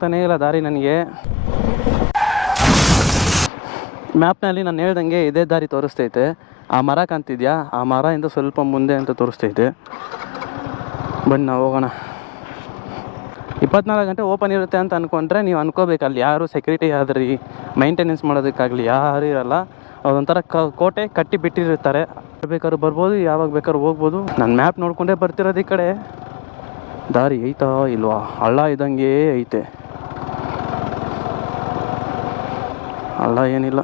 ಗೊತ್ತಾಗ್ತಾನೇ ಇಲ್ಲ ದಾರಿ ನನಗೆ. ಮ್ಯಾಪ್ನಲ್ಲಿ ನಾನು ಹೇಳ್ದಂಗೆ ಇದೇ ದಾರಿ ತೋರಿಸ್ತೈತೆ. ಆ ಮರ ಕಾಣ್ತಿದ್ಯಾ, ಆ ಮರದಿಂದ ಸ್ವಲ್ಪ ಮುಂದೆ ಅಂತ ತೋರಿಸ್ತೈತೆ. ಬನ್ನಿ ನಾವು ಹೋಗೋಣ. 24 ಗಂಟೆ ಓಪನ್ ಇರುತ್ತೆ ಅಂತ ಅಂದ್ಕೊಂಡ್ರೆ ನೀವು ಅನ್ಕೋಬೇಕು ಅಲ್ಲಿ ಯಾರು ಸೆಕ್ಯೂರಿಟಿ ಆದ್ರಿ ಮೈಂಟೆನೆನ್ಸ್ ಮಾಡೋದಕ್ಕಾಗಲಿ ಯಾರೂ ಇರಲ್ಲ. ಅದೊಂಥರ ಕೋಟೆ ಕಟ್ಟಿ ಬಿಟ್ಟಿರ್ತಾರೆ. ಬೇಕಾದ್ರೂ ಬರ್ಬೋದು, ಯಾವಾಗ ಬೇಕಾದ್ರೂ ಹೋಗ್ಬೋದು. ನಾನು ಮ್ಯಾಪ್ ನೋಡ್ಕೊಂಡೇ ಬರ್ತಿರೋದು. ಈ ಕಡೆ ದಾರಿ ಐತಾ ಇಲ್ವಾ, ಹಳ್ಳ ಇದ್ದಂಗೆ ಐತೆ. ಹಳ್ಳ ಏನಿಲ್ಲ.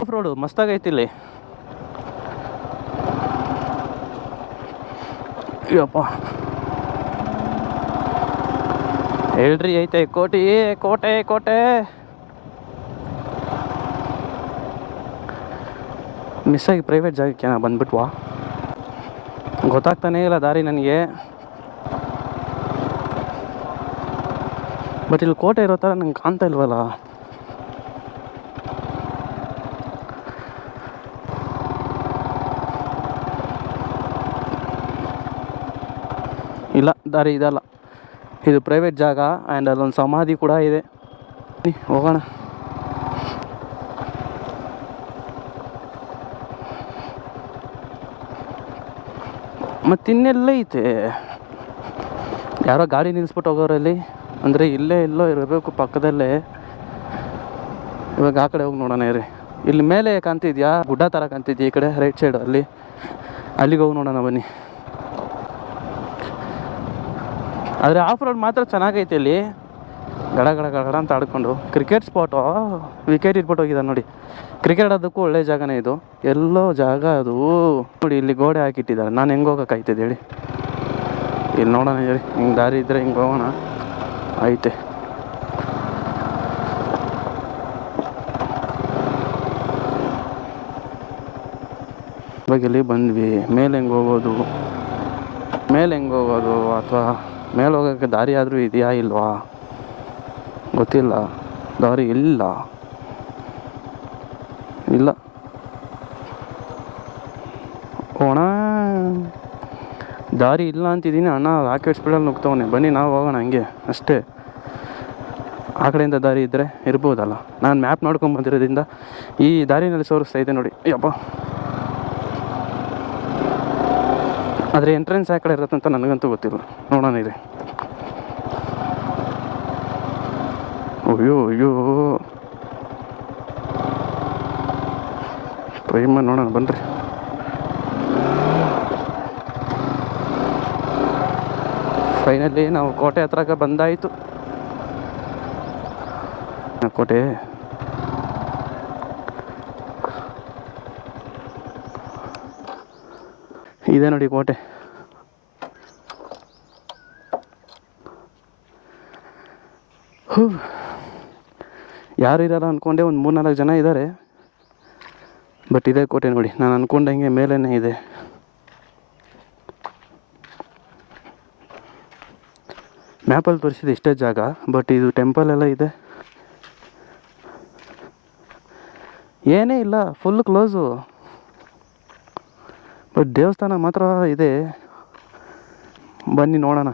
ಆಫ್ ರೋಡು ಮಸ್ತಾಗೈತಿ ಇಲ್ಲಿ. ಅಯ್ಯಪ್ಪ ಹೇಳ್ರಿ ಐತೆ ಕೋಟೆ ಕೋಟೆ ಕೋಟೆ. ಮಿಸ್ ಆಗಿ ಪ್ರೈವೇಟ್ ಜಾಗಕ್ಕೆ ಬಂದ್ಬಿಟ್ವಾ, ಗೊತ್ತಾಗ್ತಾನೇ ಇಲ್ಲ ದಾರಿ ನನಗೆ. ಬಟ್ ಇಲ್ಲಿ ಕೋಟೆ ಇರೋ ಥರ ನಂಗೆ ಕಾಣ್ತಾ ಇಲ್ವಲ್ಲ. ಇಲ್ಲ, ದಾರಿ ಇದಲ್ಲ, ಇದು ಪ್ರೈವೇಟ್ ಜಾಗ. ಆ್ಯಂಡ್ ಅಲ್ಲೊಂದು ಸಮಾಧಿ ಕೂಡ ಇದೆ. ಹೋಗೋಣ. ಮತ್ತಿನ್ನೆಲ್ಲ ಐತೆ, ಯಾರೋ ಗಾಡಿ ನಿಲ್ಲಿಸ್ಬಿಟ್ಟು ಹೋಗೋರಲ್ಲಿ. ಅಂದರೆ ಇಲ್ಲೇ ಎಲ್ಲೋ ಇರಬೇಕು ಪಕ್ಕದಲ್ಲೇ. ಇವಾಗ ಆ ಕಡೆ ಹೋಗಿ ನೋಡೋಣ ಇರಿ. ಇಲ್ಲಿ ಮೇಲೆ ಕಾಣ್ತಿದ್ಯಾ, ಗುಡ್ಡ ಥರ ಕಾಣ್ತಿದ್ಯಾ ಈ ಕಡೆ ರೈಟ್ ಸೈಡ್, ಅಲ್ಲಿಗೆ ಹೋಗಿ ನೋಡೋಣ ಬನ್ನಿ. ಆದರೆ ಆಫ್ ರೋಡ್ ಮಾತ್ರ ಚೆನ್ನಾಗೈತೆ ಇಲ್ಲಿ, ಗಡ ಗಡ ಗಡ ಅಂತ ಆಡ್ಕೊಂಡು. ಕ್ರಿಕೆಟ್ ಸ್ಪಾಟು, ವಿಕೆಟ್ ಇಟ್ಬಿಟ್ಟು ಹೋಗಿದ್ದಾರೆ ನೋಡಿ. ಕ್ರಿಕೆಟ್ ಆಡೋದಕ್ಕೂ ಒಳ್ಳೆ ಜಾಗನೇ ಇದು. ಎಲ್ಲೋ ಜಾಗ ಅದು ನೋಡಿ. ಇಲ್ಲಿ ಗೋಡೆ ಹಾಕಿಟ್ಟಿದ್ದಾರೆ. ನಾನು ಹೆಂಗೆ ಹೋಗೋಕ್ಕಾಯ್ತದೆ ಹೇಳಿ. ಇಲ್ಲಿ ನೋಡೋಣ ಹೇಳಿ, ಹಿಂಗೆ ದಾರಿ ಇದ್ದರೆ ಹಿಂಗೆ ಹೋಗೋಣ. ಐತೆ ಇವಾಗ ಇಲ್ಲಿ ಬಂದ್ವಿ. ಮೇಲೆ ಹೆಂಗೆ ಹೋಗೋದು, ಅಥವಾ ಮೇಲೆ ಹೋಗೋಕ್ಕೆ ದಾರಿ ಆದರೂ ಇದೆಯಾ ಇಲ್ವಾ ಗೊತ್ತಿಲ್ಲ. ದಾರಿ ಇಲ್ಲ ಹೋಗೋಣ. ದಾರಿ ಇಲ್ಲ ಅಂತಿದ್ದೀನಿ. ಅಣ್ಣ ರಾಕೆಟ್ ಸ್ಪೀಡಲ್ಲಿ ನುಗ್ತವನೆ. ಬನ್ನಿ ನಾವು ಹೋಗೋಣ ಹಂಗೆ ಅಷ್ಟೇ. ಆ ಕಡೆಯಿಂದ ದಾರಿ ಇದ್ದರೆ ಇರ್ಬೋದಲ್ಲ. ನಾನು ಮ್ಯಾಪ್ ನೋಡ್ಕೊಂಡು ಬಂದಿರೋದ್ರಿಂದ ಈ ದಾರಿನಲ್ಲಿ ಸೋರಿಸ್ತಾ ಇದೆ ನೋಡಿ. ಯಪ್ಪ, ಆದರೆ ಎಂಟ್ರೆನ್ಸ್ ಆ ಕಡೆ ಇರುತ್ತಂತ ನನಗಂತೂ ಗೊತ್ತಿಲ್ಲ. ನೋಡೋಣ ಇದೆ. ಅಯ್ಯೋ ಟ್ರೈ ಮಾಡಿ ನೋಡೋಣ ಬನ್ನಿರಿ. ಫೈನಲಿ ನಾವು ಕೋಟೆ ಹತ್ರಕ್ಕೆ ಬಂದಾಯಿತು. ಕೋಟೆ ಇದೆ ನೋಡಿ, ಕೋಟೆ. ಯಾರು ಇರಲ್ಲ ಅಂದ್ಕೊಂಡೆ, ಒಂದು 3-4 ಜನ ಇದ್ದಾರೆ. ಬಟ್ ಇದೇ ಕೋಟೆ ನೋಡಿ, ನಾನು ಅಂದ್ಕೊಂಡಂಗೆ ಮೇಲೇ ಇದೆ. ಮ್ಯಾಪಲ್ಲಿ ತೋರಿಸಿದೆ ಇಷ್ಟೇ ಜಾಗ, ಬಟ್ ಇದು ಟೆಂಪಲ್ ಎಲ್ಲ ಇದೆ. ಏನೇ ಇಲ್ಲ, ಫುಲ್ ಕ್ಲೋಸು. ಬಟ್ ದೇವಸ್ಥಾನ ಮಾತ್ರ ಇದೆ. ಬನ್ನಿ ನೋಡೋಣ.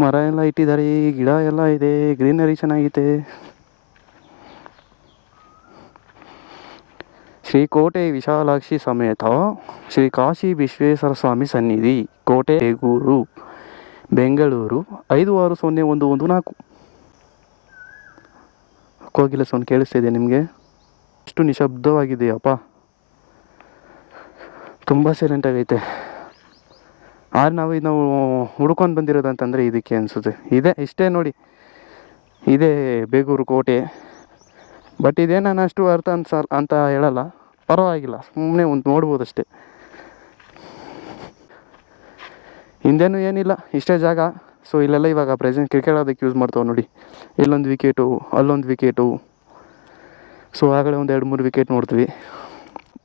ಮರ ಎಲ್ಲ ಇಟ್ಟಿದ್ದಾರೆ, ಗಿಡ ಎಲ್ಲ ಇದೆ, ಗ್ರೀನರಿ ಚೆನ್ನಾಗಿದೆ. ಶ್ರೀ ಕೋಟೆ ವಿಶಾಲಾಕ್ಷಿ ಸಮೇತ ಶ್ರೀ ಕಾಶಿ ವಿಶ್ವೇಶ್ವರ ಸ್ವಾಮಿ ಸನ್ನಿಧಿ, ಕೋಟೆ ಬೇಗೂರು, ಬೆಂಗಳೂರು 560114. ಕೋಗಿಲೆ ಸೌಂಡ್ ಕೇಳಿಸ್ತಿದೆ ನಿಮಗೆ? ಎಷ್ಟು ನಿಶಬ್ದವಾಗಿದೆಯಪ್ಪ, ತುಂಬ ಸೈಲೆಂಟಾಗೈತೆ. ಆದ್ರೆ ನಾವು ಹುಡ್ಕೊಂಡು ಬಂದಿರೋದಂತಂದರೆ ಇದಕ್ಕೆ ಅನಿಸುತ್ತೆ. ಇಷ್ಟೇ ನೋಡಿ, ಇದೇ ಬೇಗೂರು ಕೋಟೆ. ಬಟ್ ಇದೇ ನಾನು ಅಷ್ಟು ಅರ್ಥ ಅಂತ ಹೇಳಲ್ಲ, ಪರವಾಗಿಲ್ಲ, ಸುಮ್ಮನೆ ಒಂದು ನೋಡ್ಬೋದು ಅಷ್ಟೇ. ಹಿಂದೇನೂ ಏನಿಲ್ಲ, ಇಷ್ಟೇ ಜಾಗ. ಸೊ ಇಲ್ಲೆಲ್ಲ ಇವಾಗ ಪ್ರೆಸೆಂಟ್ ಕ್ರಿಕೆಟ್ ಆಡೋದಕ್ಕೆ ಯೂಸ್ ಮಾಡ್ತಾವೆ ನೋಡಿ. ಇಲ್ಲೊಂದು ವಿಕೆಟು, ಅಲ್ಲೊಂದು ವಿಕೆಟು. ಸೊ ಆಗಲೇ ಒಂದು 2-3 ವಿಕೆಟ್ ನೋಡ್ತೀವಿ.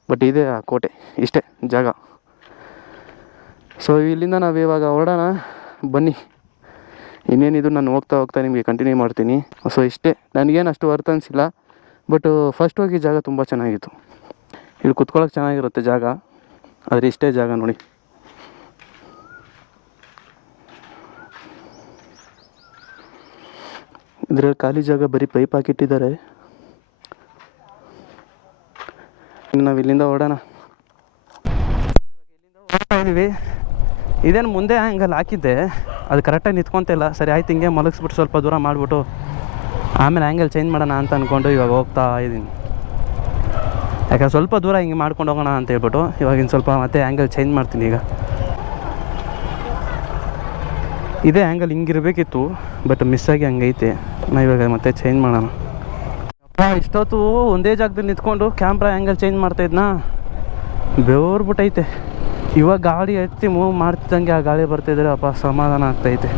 ಬಟ್ ಇದೇ ಆ ಕೋಟೆ, ಇಷ್ಟೇ ಜಾಗ. ಸೊ ಇಲ್ಲಿಂದ ನಾವು ಇವಾಗ ಹೊರಡೋಣ ಬನ್ನಿ. ಇನ್ನೇನಿದು ನಾನು ಹೋಗ್ತಾ ನಿಮಗೆ ಕಂಟಿನ್ಯೂ ಮಾಡ್ತೀನಿ. ಸೊ ಇಷ್ಟೇ, ನನಗೇನು ಅಷ್ಟು ಅರ್ಥ ಅನಿಸಿಲ್ಲ. ಬಟ್ ಫಸ್ಟ್ ಹೋಗಿ ಜಾಗ ತುಂಬ ಚೆನ್ನಾಗಿತ್ತು. ಇಲ್ಲಿ ಕುತ್ಕೊಳ್ಳೋಕೆ ಚೆನ್ನಾಗಿರುತ್ತೆ ಜಾಗ. ಆದರೆ ಇಷ್ಟೇ ಜಾಗ ನೋಡಿ. ಇದರಲ್ಲಿ ಖಾಲಿ ಜಾಗ ಬರೀ ಪೈಪ್ ಹಾಕಿಟ್ಟಿದ್ದಾರೆ. ನಾವು ಇಲ್ಲಿಂದ ಹೊರಡೋಣ. ಹೋಗ್ತಾ ಇದ್ದೀವಿ. ಇದೇನು ಮುಂದೆ ಹಂಗಲ್ಲಿ ಹಾಕಿದ್ದೆ, ಅದು ಕರೆಕ್ಟಾಗಿ ನಿಂತ್ಕೊತಿಲ್ಲ. ಸರಿ ಆಯ್ತು, ಹಿಂಗೆ ಮಲಗಿಸ್ಬಿಟ್ಟು ಸ್ವಲ್ಪ ದೂರ ಮಾಡಿಬಿಟ್ಟು ಆಮೇಲೆ ಆ್ಯಂಗಲ್ ಚೇಂಜ್ ಮಾಡೋಣ ಅಂತ ಅಂದ್ಕೊಂಡು ಇವಾಗ ಹೋಗ್ತಾ ಇದ್ದೀನಿ. ಯಾಕಂದ್ರೆ ಸ್ವಲ್ಪ ದೂರ ಹಿಂಗೆ ಮಾಡ್ಕೊಂಡು ಹೋಗೋಣ ಅಂತ ಹೇಳ್ಬಿಟ್ಟು ಇವಾಗಿನ ಸ್ವಲ್ಪ ಮತ್ತೆ ಆ್ಯಂಗಲ್ ಚೇಂಜ್ ಮಾಡ್ತೀನಿ. ಈಗ ಇದೇ ಆ್ಯಂಗಲ್ ಹಿಂಗಿರಬೇಕಿತ್ತು, ಬಟ್ ಮಿಸ್ಸಾಗಿ ಹಂಗೈತೆ. ನಾ ಇವಾಗ ಮತ್ತೆ ಚೇಂಜ್ ಮಾಡೋಣ. ಇಷ್ಟೊತ್ತು ಒಂದೇ ಜಾಗದಲ್ಲಿ ನಿಂತ್ಕೊಂಡು ಕ್ಯಾಮ್ರಾ ಆ್ಯಂಗಲ್ ಚೇಂಜ್ ಮಾಡ್ತಾಯಿದ್ನಾ, ಬೆವ್ರ್ಬಿಟ್ಟೈತೆ. ಇವಾಗ ಗಾಡಿ ಎತ್ತಿ ಮೂವ್ ಮಾಡ್ತಿದ್ದಂಗೆ ಆ ಗಾಳಿ ಬರ್ತಾಯಿದ್ರೆ ಅಪ್ಪ ಸಮಾಧಾನ ಆಗ್ತೈತೆ.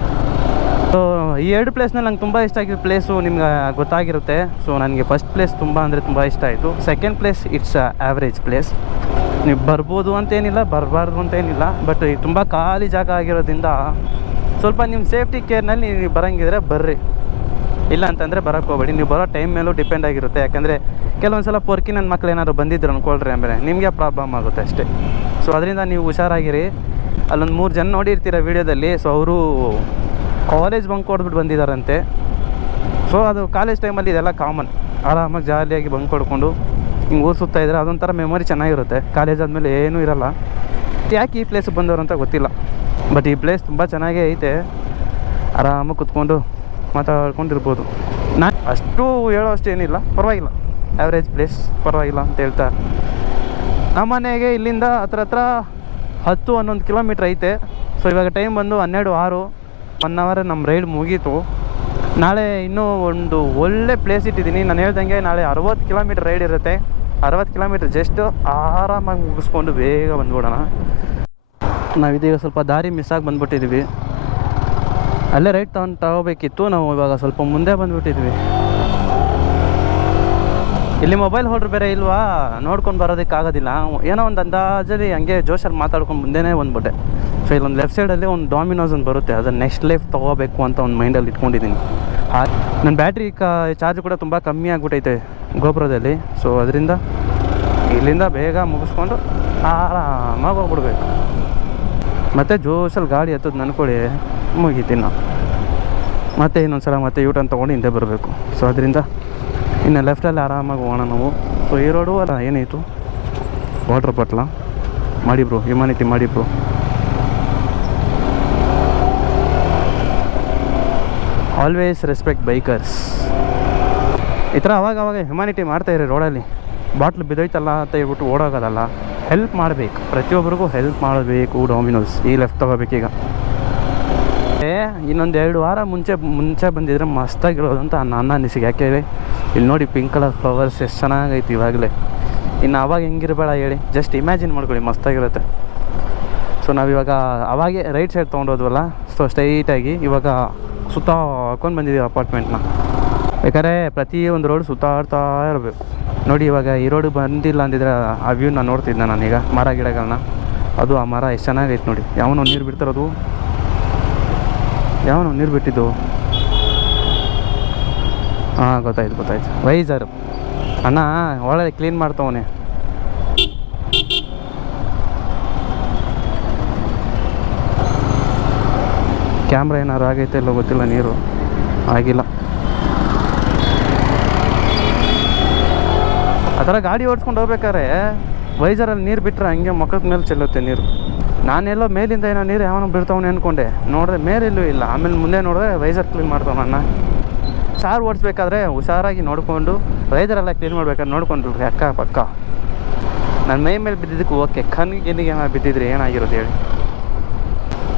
ಸೊ ಈ ಎರಡು ಪ್ಲೇಸ್ನಲ್ಲಿ ನಂಗೆ ತುಂಬ ಇಷ್ಟ ಆಗಿರೋ ಪ್ಲೇಸು ನಿಮ್ಗೆ ಗೊತ್ತಾಗಿರುತ್ತೆ. ಸೊ ನನಗೆ ಫಸ್ಟ್ ಪ್ಲೇಸ್ ತುಂಬ ಅಂದರೆ ತುಂಬ ಇಷ್ಟ ಆಯಿತು. Second place it's average place. ನೀವು ಬರ್ಬೋದು ಅಂತೇನಿಲ್ಲ, ಬರಬಾರ್ದು ಅಂತೇನಿಲ್ಲ, ಬಟ್ ತುಂಬ ಖಾಲಿ ಜಾಗ ಆಗಿರೋದ್ರಿಂದ ಸ್ವಲ್ಪ ನಿಮ್ಮ ಸೇಫ್ಟಿ ಕೇರ್ನಲ್ಲಿ ನೀವು ಬರೋಂಗಿದ್ರೆ ಬರ್ರಿ, ಇಲ್ಲ ಅಂತಂದರೆ ಬರೋಕ್ಕೆ ಹೋಗ್ಬೇಡಿ. ನೀವು ಬರೋ ಟೈಮ್ ಮೇಲೂ ಡಿಪೆಂಡ್ ಆಗಿರುತ್ತೆ. ಯಾಕಂದರೆ ಕೆಲವೊಂದು ಸಲ ಪೊರ್ಕಿ ನನ್ನ ಮಕ್ಳು ಏನಾದ್ರು ಬಂದಿದ್ರು ಅಂದ್ಕೊಳ್ರಿ, ಆಮೇಲೆ ನಿಮಗೆ ಪ್ರಾಬ್ಲಮ್ ಆಗುತ್ತೆ ಅಷ್ಟೇ. ಸೊ ಅದರಿಂದ ನೀವು ಹುಷಾರಾಗಿರಿ. ಅಲ್ಲೊಂದು 3 ಜನ ನೋಡಿರ್ತೀರ ವೀಡಿಯೋದಲ್ಲಿ. ಸೊ ಅವರು ಕಾಲೇಜ್ ಬಂಕ್ ಹೊಡೆದ್ಬಿಟ್ಟು ಬಂದಿದ್ದಾರಂತೆ. ಸೊ ಅದು ಕಾಲೇಜ್ ಟೈಮಲ್ಲಿ ಇದೆಲ್ಲ ಕಾಮನ್. ಆರಾಮಾಗಿ ಜಾಲಿಯಾಗಿ ಬಂಕ್ ಹೊಡ್ಕೊಂಡು ಹಿಂಗೆ ಊರು ಸುತ್ತಾ ಇದ್ರೆ ಅದೊಂಥರ ಮೆಮೊರಿ ಚೆನ್ನಾಗಿರುತ್ತೆ. ಕಾಲೇಜ್ ಆದಮೇಲೆ ಏನೂ ಇರಲ್ಲ. ಯಾಕೆ ಈ ಪ್ಲೇಸಿಗೆ ಬಂದವರು ಅಂತ ಗೊತ್ತಿಲ್ಲ, ಬಟ್ ಈ ಪ್ಲೇಸ್ ತುಂಬ ಚೆನ್ನಾಗೇ ಐತೆ. ಆರಾಮಾಗಿ ಕುತ್ಕೊಂಡು ಮಾತಾಡ್ಕೊಂಡಿರ್ಬೋದು. ನಾನು ಅಷ್ಟು ಹೇಳೋ ಅಷ್ಟು ಏನಿಲ್ಲ, ಪರವಾಗಿಲ್ಲ, ಆ್ಯಾವ್ರೇಜ್ ಪ್ಲೇಸ್, ಪರವಾಗಿಲ್ಲ ಅಂತ ಹೇಳ್ತಾ. ನಮ್ಮ ಮನೆಗೆ ಇಲ್ಲಿಂದ ಹತ್ರ 10-11 ಕಿಲೋಮೀಟ್ರ್ ಐತೆ. ಸೊ ಇವಾಗ ಟೈಮ್ ಬಂದು 12:06. 1 ಅವರ್ ನಮ್ಮ ರೈಡ್ ಮುಗೀತು. ನಾಳೆ ಇನ್ನೂ ಒಂದು ಒಳ್ಳೆ ಪ್ಲೇಸ್ ಇಟ್ಟಿದ್ದೀನಿ. ನಾನು ಹೇಳ್ದಂಗೆ ನಾಳೆ 60 ಕಿಲೋಮೀಟ್ರ್ ರೈಡ್ ಇರುತ್ತೆ. 60 ಕಿಲೋಮೀಟ್ರ್ ಜಸ್ಟ್ ಆರಾಮಾಗಿ ಮುಗಿಸ್ಕೊಂಡು ಬೇಗ ಬಂದ್ಬಿಡೋಣ. ನಾವಿದೀಗ ಸ್ವಲ್ಪ ದಾರಿ ಮಿಸ್ಸಾಗಿ ಬಂದುಬಿಟ್ಟಿದ್ವಿ. ಅಲ್ಲೇ ರೈಟ್ ತಗೋಬೇಕಿತ್ತು. ನಾವು ಇವಾಗ ಸ್ವಲ್ಪ ಮುಂದೆ ಬಂದುಬಿಟ್ಟಿದ್ವಿ. ಇಲ್ಲಿ ಮೊಬೈಲ್ ಹೋಲ್ಡ್ರ್ ಬೇರೆ ಇಲ್ವಾ, ನೋಡ್ಕೊಂಡು ಬರೋದಕ್ಕಾಗೋದಿಲ್ಲ. ಏನೋ ಒಂದು ಅಂದಾಜಲ್ಲಿ ಹಂಗೆ ಜೋಶಲ್ಲಿ ಮಾತಾಡ್ಕೊಂಡು ಮುಂದೆನೇ ಬಂದ್ಬಿಟ್ಟೆ. ಸೊ ಇಲ್ಲೊಂದು ಲೆಫ್ಟ್ ಸೈಡಲ್ಲಿ ಒಂದು ಡಾಮಿನೋಸ್ ಒಂದು ಬರುತ್ತೆ, ಅದನ್ನು ನೆಕ್ಸ್ಟ್ ಲೈಫ್ ತೊಗೋಬೇಕು ಅಂತ ಒಂದು ಮೈಂಡಲ್ಲಿ ಇಟ್ಕೊಂಡಿದ್ದೀನಿ. ನನ್ನ ಬ್ಯಾಟ್ರಿ ಚಾರ್ಜ್ ಕೂಡ ತುಂಬ ಕಮ್ಮಿ ಆಗಿಬಿಟ್ಟೈತೆ ಗೋಪುರದಲ್ಲಿ. ಸೊ ಅದರಿಂದ ಇಲ್ಲಿಂದ ಬೇಗ ಮುಗಿಸ್ಕೊಂಡು ಆರಾಮಾಗಿ ಹೋಗ್ಬಿಡ್ಬೇಕು. ಮತ್ತು ಜೋಶಲ್ಲಿ ಗಾಡಿ ಹತ್ತೋದು ಅಂದ್ಕೊಳ್ಳಿ ಮುಗಿತೀನಿ ನಾವು. ಮತ್ತೆ ಇನ್ನೊಂದು ಸಲ ಮತ್ತೆ ಯೂಟರ್ನ್ ತೊಗೊಂಡು ಹಿಂದೆ ಬರಬೇಕು. ಸೊ ಅದರಿಂದ ಇನ್ನು ಲೆಫ್ಟಲ್ಲಿ ಆರಾಮಾಗಿ ಹೋಗೋಣ ನಾವು. ಸೊ ಈ ರೋಡು ಅಲ್ಲ ಏನಾಯಿತು, ವಾಟ್ರ್ ಬಾಟ್ಲ ಮಾಡಿ ಬ್ರೋ, ಹ್ಯುಮ್ಯಾನಿಟಿ ಮಾಡಿ ಬ್ರೋ. Always respect bikers. ಈ ಥರ ಅವಾಗ ಹ್ಯುಮ್ಯಾನಿಟಿ ಮಾಡ್ತಾಯಿರಿ ರೋಡಲ್ಲಿ. ಬಾಟ್ಲು ಬಿದ್ದೋಯ್ತಲ್ಲ ಅಂತ ಹೇಳ್ಬಿಟ್ಟು ಓಡೋಗೋದಲ್ಲ, ಹೆಲ್ಪ್ ಮಾಡಬೇಕು. ಪ್ರತಿಯೊಬ್ಬರಿಗೂ ಹೆಲ್ಪ್ ಮಾಡಬೇಕು. ಡಾಮಿನೋಸ್ ಈ ಲೆಫ್ಟ್ ತೊಗೋಬೇಕೀಗ. ಇನ್ನೊಂದು 2 ವಾರ ಮುಂಚೆ ಬಂದಿದ್ರೆ ಮಸ್ತಾಗಿರೋದು ಅಂತ ನನ್ನ ಅನಿಸಿಕೆ. ಯಾಕೆ ಇಲ್ಲಿ ನೋಡಿ ಪಿಂಕ್ ಕಲರ್ ಫ್ಲವರ್ಸ್ ಎಷ್ಟು ಚೆನ್ನಾಗೈತಿ ಇವಾಗಲೇ. ಇನ್ನು ಅವಾಗ ಹೆಂಗಿರಬೇಡ ಹೇಳಿ, ಜಸ್ಟ್ ಇಮ್ಯಾಜಿನ್ ಮಾಡ್ಕೊಳ್ಳಿ, ಮಸ್ತಾಗಿರುತ್ತೆ. ಸೊ ನಾವಿವಾಗ ಅವಾಗೆ ರೈಟ್ ಸೈಡ್ ತೊಗೊಂಡೋದ್ವಲ್ಲ, ಸೊ ಸ್ಟ್ರೈಟಾಗಿ ಇವಾಗ ಸುತ್ತ ಹಾಕೊಂಡು ಬಂದಿದ್ದೀವಿ ಅಪಾರ್ಟ್ಮೆಂಟ್ನ. ಬೇಕಾದ್ರೆ ಪ್ರತಿಯೊಂದು ರೋಡ್ ಸುತ್ತಾಡ್ತಾ ಇರಬೇಕು. ನೋಡಿ ಇವಾಗ ಈ ರೋಡ್ ಬಂದಿಲ್ಲ ಅಂದಿದ್ರೆ ಆ ವ್ಯೂನ ನೋಡ್ತಿದ್ದೆ ನಾನೀಗ, ಮರ ಗಿಡಗಳನ್ನ. ಅದು ಆ ಮರ ಎಷ್ಟು ಚೆನ್ನಾಗೈತೆ ನೋಡಿ. ಯಾವನೋ ನೀರು ಬಿಡ್ತಾರದು, ಯಾವನೋ ನೀರು ಬಿಟ್ಟಿದ್ದು. ಹಾಂ ಗೊತ್ತಾಯ್ತು. ವೈಸರು ಅಣ್ಣ ಒಳ್ಳೆ ಕ್ಲೀನ್ ಮಾಡ್ತವನೆ. ಕ್ಯಾಮ್ರಾ ಏನಾರು ಆಗೈತೆ ಇಲ್ಲೋ ಗೊತ್ತಿಲ್ಲ, ನೀರು ಆಗಿಲ್ಲ. ಆ ಥರ ಗಾಡಿ ಓಡಿಸ್ಕೊಂಡು ಹೋಗ್ಬೇಕಾದ್ರೆ ವೈಸರಲ್ಲಿ ನೀರು ಬಿಟ್ಟರೆ ಹಂಗೆ ಮುಖದ ಮೇಲೆ ಚೆಲ್ಲುತ್ತೆ ನೀರು. ನಾನೆಲ್ಲೋ ಮೇಲಿಂದ ಏನೋ ನೀರು ಯಾವನೋ ಬಿಡ್ತಾವನೆ ಅಂದ್ಕೊಂಡೆ, ನೋಡಿದ್ರೆ ಮೇಲೆಲ್ಲೂ ಇಲ್ಲ. ಆಮೇಲೆ ಮುಂದೆ ನೋಡಿದ್ರೆ ವೈಸರ್ ಕ್ಲೀನ್ ಮಾಡ್ತಾವಣ್ಣ. ಕಾರ್ ಓಡಿಸ್ಬೇಕಾದ್ರೆ ಹುಷಾರಾಗಿ ನೋಡಿಕೊಂಡು, ವೈಸರೆಲ್ಲ ಕ್ಲೀನ್ ಮಾಡ್ಬೇಕಾದ್ರೆ ನೋಡ್ಕೊಂಡು ಅಕ್ಕ ಪಕ್ಕ. ನನ್ನ ಮೈ ಮೇಲೆ ಬಿದ್ದಿದ್ದಕ್ಕೆ ಓಕೆ, ಕಣ್ಣಿಗೆ ಏನಾರು ಬಿದ್ದಿದ್ರೆ ಏನಾಗಿರೋದು ಹೇಳಿ.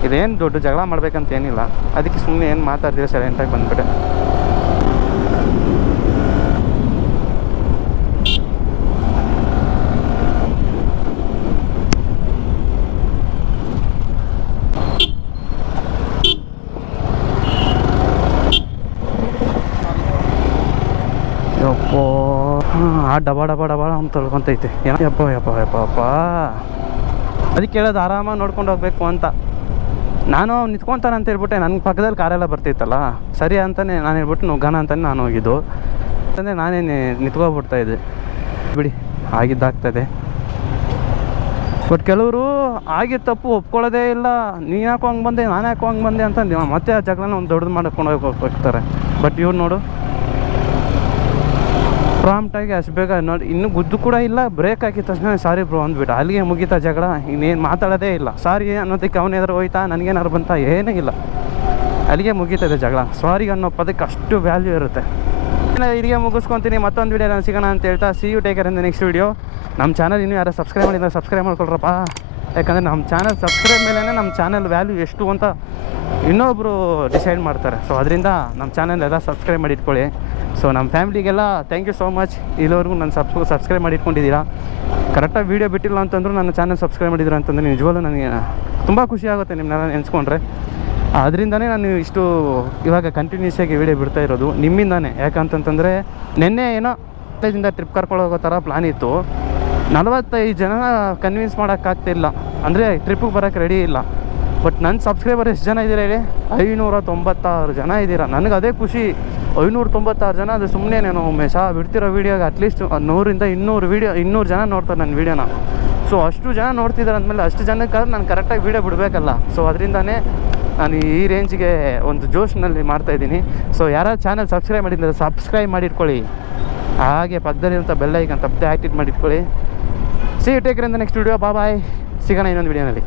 ಇದೇನು ದೊಡ್ಡ ಜಗಳ ಮಾಡ್ಬೇಕಂತ ಏನಿಲ್ಲ, ಅದಕ್ಕೆ ಸುಮ್ಮನೆ ಏನು ಮಾತಾಡ್ತೀರ ಸೈಲೆಂಟಾಗಿ ಬಂದ್ಬಿಟ್ಟೆ. ಯಪ್ಪೋ ಆ ಡಬ ಅಂತ ತೊಳ್ಕೊಂತೈತೆ. ಯಪ್ಪ ಅದಕ್ಕೆ ಹೇಳೋದು ಆರಾಮಾಗಿ ನೋಡ್ಕೊಂಡು ಹೋಗ್ಬೇಕು ಅಂತ. ನಾನು ನಿಂತ್ಕೊತಾನೆ ಅಂತ ಹೇಳ್ಬಿಟ್ಟೆ, ನನ್ನ ಪಕ್ಕದಲ್ಲಿ ಕಾರೆಲ್ಲ ಬರ್ತಿತ್ತಲ್ಲ, ಸರಿ ಅಂತಲೇ ನಾನು ಹೇಳ್ಬಿಟ್ಟು ನುಗ್ಗೋಣ ಅಂತಲೇ ನಾನು ಹೋಗಿದ್ದು. ಅಂದರೆ ನಾನೇ ನಿಂತ್ಕೊಬಿಡ್ತಾಯಿದ್ದೆ. ಬಿಡಿ, ಆಗಿದ್ದಾಗ್ತದೆ. ಬಟ್ ಕೆಲವರು ಆಗಿದ್ದ ತಪ್ಪು ಒಪ್ಕೊಳ್ಳೋದೇ ಇಲ್ಲ. ನೀನು ಯಾಕೋ ಹಂಗೆ ಬಂದೆ, ನಾನು ಯಾಕೋ ಹಂಗೆ ಬಂದೆ ಅಂತ ಮತ್ತೆ ಆ ಜಗಳನ ಒಂದು ದೊಡ್ಡದು ಮಾಡ್ಕೊಂಡು ಹೋಗ್ತಾರೆ. ಬಟ್ ಇವ್ರು ನೋಡು ಪ್ರಾಂಪ್ಟಾಗಿ ಅಷ್ಟು ಬೇಗ ನೋಡಿ, ಇನ್ನೂ ಗುದ್ದು ಕೂಡ ಇಲ್ಲ, ಬ್ರೇಕ್ ಹಾಕಿದ ತಕ್ಷಣ ಸಾರಿ ಬ್ರೋ ಅಂದ್ಬಿಟ್ಟು ಅಲ್ಲಿಗೆ ಮುಗೀತಾ ಜಗಳ. ಇನ್ನೇನು ಮಾತಾಡೋದೇ ಇಲ್ಲ. ಸಾರಿ ಅನ್ನೋದಕ್ಕೆ ಅವನೇನಾದ್ರು ಹೋಯ್ತಾ, ನನಗೇನಾದ್ರು ಬಂತ, ಏನೂ ಇಲ್ಲ, ಅಲ್ಲಿಗೆ ಮುಗೀತದೆ ಜಗಳ. ಸಾರಿ ಅನ್ನೋ ಪದಕ್ಕೆ ಅಷ್ಟು ವ್ಯಾಲ್ಯೂ ಇರುತ್ತೆ. ಇಲ್ಲಿಗೆ ಮುಗಿಸ್ಕೊತೀನಿ. ಮತ್ತೊಂದು ವೀಡಿಯೋ ನಾನು ಸಿಗೋಣ ಅಂತ ಹೇಳ್ತಾ see you take care in the next video. ನಮ್ಮ ಚಾನಲ್ ಇನ್ನೂ ಯಾರು ಸಬ್ಸ್ಕ್ರೈಬ್ ಮಾಡಿದ್ರೆ ಸಬ್ಸ್ಕ್ರೈಬ್ ಮಾಡ್ಕೊಳ್ರಪ್ಪ. ಯಾಕಂದರೆ ನಮ್ಮ ಚಾನಲ್ ಸಬ್ಸ್ಕ್ರೈಬ್ ಮೇಲೇ ನಮ್ಮ ಚಾನಲ್ ವ್ಯಾಲ್ಯೂ ಎಷ್ಟು ಅಂತ ಇನ್ನೊಬ್ಬರು ಡಿಸೈಡ್ ಮಾಡ್ತಾರೆ. ಸೊ ಅದರಿಂದ ನಮ್ಮ ಚಾನಲ್ ಎಲ್ಲ ಸಬ್ಸ್ಕ್ರೈಬ್ ಮಾಡಿ ಇಟ್ಕೊಳ್ಳಿ. ಸೊ ನಮ್ಮ ಫ್ಯಾಮಿಲಿಗೆಲ್ಲ ಥ್ಯಾಂಕ್ ಯು ಸೋ ಮಚ್. ಇಲ್ಲಿವರೆಗೂ ನಾನು ಸಬ್ಸ್ಕ್ರೈಬ್ ಮಾಡಿ ಇಟ್ಕೊಂಡಿದ್ದೀರಾ. ಕರೆಕ್ಟಾಗಿ ವೀಡಿಯೋ ಬಿಟ್ಟಿಲ್ಲ ಅಂತಂದ್ರೂ ನನ್ನ ಚಾನಲ್ ಸಬ್ಸ್ಕ್ರೈಬ್ ಮಾಡಿದ್ದೀರಾ ಅಂತಂದರೆ ನಿಜವಾಗ್ಲೂ ನನಗೆ ತುಂಬ ಖುಷಿ ಆಗುತ್ತೆ ನಿಮ್ಮನ್ನೆಲ್ಲ ನೆನೆಸ್ಕೊಂಡ್ರೆ. ಅದರಿಂದನೇ ನಾನು ಇಷ್ಟು ಇವಾಗ ಕಂಟಿನ್ಯೂಸ್ ಆಗಿ ವೀಡಿಯೋ ಬಿಡ್ತಾ ಇರೋದು ನಿಮ್ಮಿಂದಾನೇ. ಯಾಕಂತಂದರೆ ನಿನ್ನೆ ಏನೋ ಕಾಲೇಜಿಂದ ಟ್ರಿಪ್ ಕರ್ಕೊಂಡು ಹೋಗೋ ಥರ ಪ್ಲಾನ್ ಇತ್ತು. 45 ಜನ ಕನ್ವಿನ್ಸ್ ಮಾಡೋಕ್ಕಾಗ್ತಿಲ್ಲ, ಅಂದರೆ ಟ್ರಿಪ್ಪಿಗೆ ಬರೋಕ್ಕೆ ರೆಡಿ ಇಲ್ಲ. ಬಟ್ ನನ್ನ ಸಬ್ಸ್ಕ್ರೈಬರ್ ಎಷ್ಟು ಜನ ಇದ್ದೀರಾ ಹೇಳಿ? 596 ಜನ ಇದ್ದೀರಾ. ನನಗೆ ಅದೇ ಖುಷಿ. 596 ಜನ ಅದು ಸುಮ್ಮನೆ ನಾನು ಬಿಡ್ತಿರೋ ವೀಡಿಯೋಗೆ ಅಟ್ಲೀಸ್ಟ್ 100ರಿಂದ 200 ಜನ ನೋಡ್ತಾರೆ ನನ್ನ ವೀಡಿಯೋನ. ಸೊ ಅಷ್ಟು ಜನ ನೋಡ್ತಿದ್ದಾರೆ ಅಂದಮೇಲೆ ಅಷ್ಟು ಜನಕ್ಕಾದ್ರೆ ನಾನು ಕರೆಕ್ಟಾಗಿ ವೀಡಿಯೋ ಬಿಡಬೇಕಲ್ಲ. ಸೊ ಅದರಿಂದನೇ ನಾನು ಈ ರೇಂಜ್ಗೆ ಒಂದು ಜೋಶ್ನಲ್ಲಿ ಮಾಡ್ತಾಯಿದ್ದೀನಿ. ಸೊ ಯಾರು ಚಾನಲ್ ಸಬ್ಸ್ಕ್ರೈಬ್ ಮಾಡಿದ್ರೆ ಸಬ್ಸ್ಕ್ರೈಬ್ ಮಾಡಿಟ್ಕೊಳ್ಳಿ. ಹಾಗೆ ಪಕ್ಕದಲ್ಲಿರುವಂಥ ಬೆಲ್ ಐಕಾನ್ ತಪ್ಪದೆ ಆ್ಯಕ್ಟಿವೇಟ್ ಮಾಡಿಟ್ಕೊಳ್ಳಿ. See you take care in the next video. Bye. ಸಿಗೋಣ ಇನ್ನೊಂದು ವೀಡಿಯೋನಲ್ಲಿ.